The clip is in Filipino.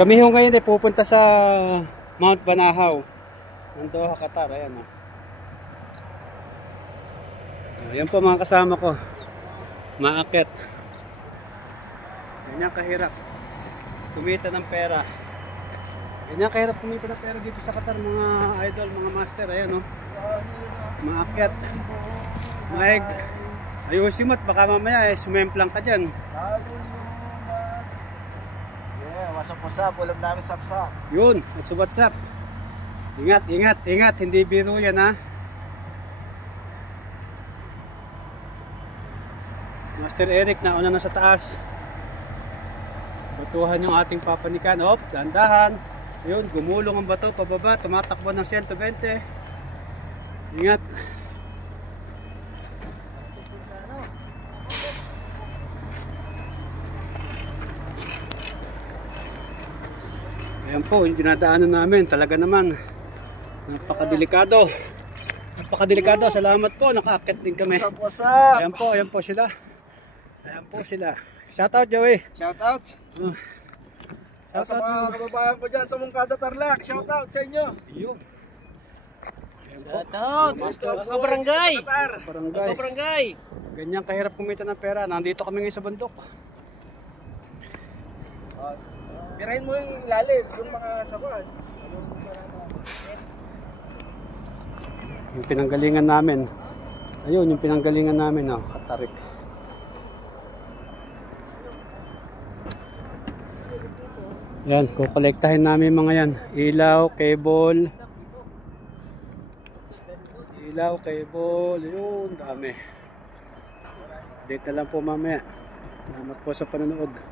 Kami ho ngayon ay pupunta sa Mount Banahaw ng Doha, Qatar. Ayan o. Ayan po mga kasama ko. Maakit. Ganyan kahirap kumita ng pera. Ganyan kahirap kumita ng pera dito sa Qatar, mga idol, mga master. Ayan o. Maakit. Maig. Ayusin mo at baka mamaya sumemplang ka dyan. Wasap-wasap, ulam namin sapsap. Yun, that's what's up. Ingat, ingat, ingat. Hindi biro yan ha. Master Eric, nauna na sa taas. Batuhan yung ating papanikan. Hop, dahan-dahan. Yun, gumulong ang bato pababa. Tumatakbo ng 120. Ingat. Ayan po, yung dinadaanan namin, talaga naman napakadelikado. Napakadelikado, salamat po, nakaakit din kami. Wasap-wasap. Ayan po sila. Ayan po sila. Shout out, Joey. Shout out. Shout Sa mga kababayan ko dyan sa Mungkada Tarlac. Shout out sa inyo. Ayun. Shout out. Kabarangay. Barangay. Kabarangay. Ganyan kahirap kumita ng pera. Nandito kami ngayon sa bundok. Birahin mo yung ilalim, yung mga saban. Yung pinanggalingan namin. Ayun, yung pinanggalingan namin, oh, Katarik. Yan, kukolektahin namin mga yan. Ilaw, cable. Ilaw, cable. Yun, dami. Dito lang po mamaya. Salamat po sa panonood.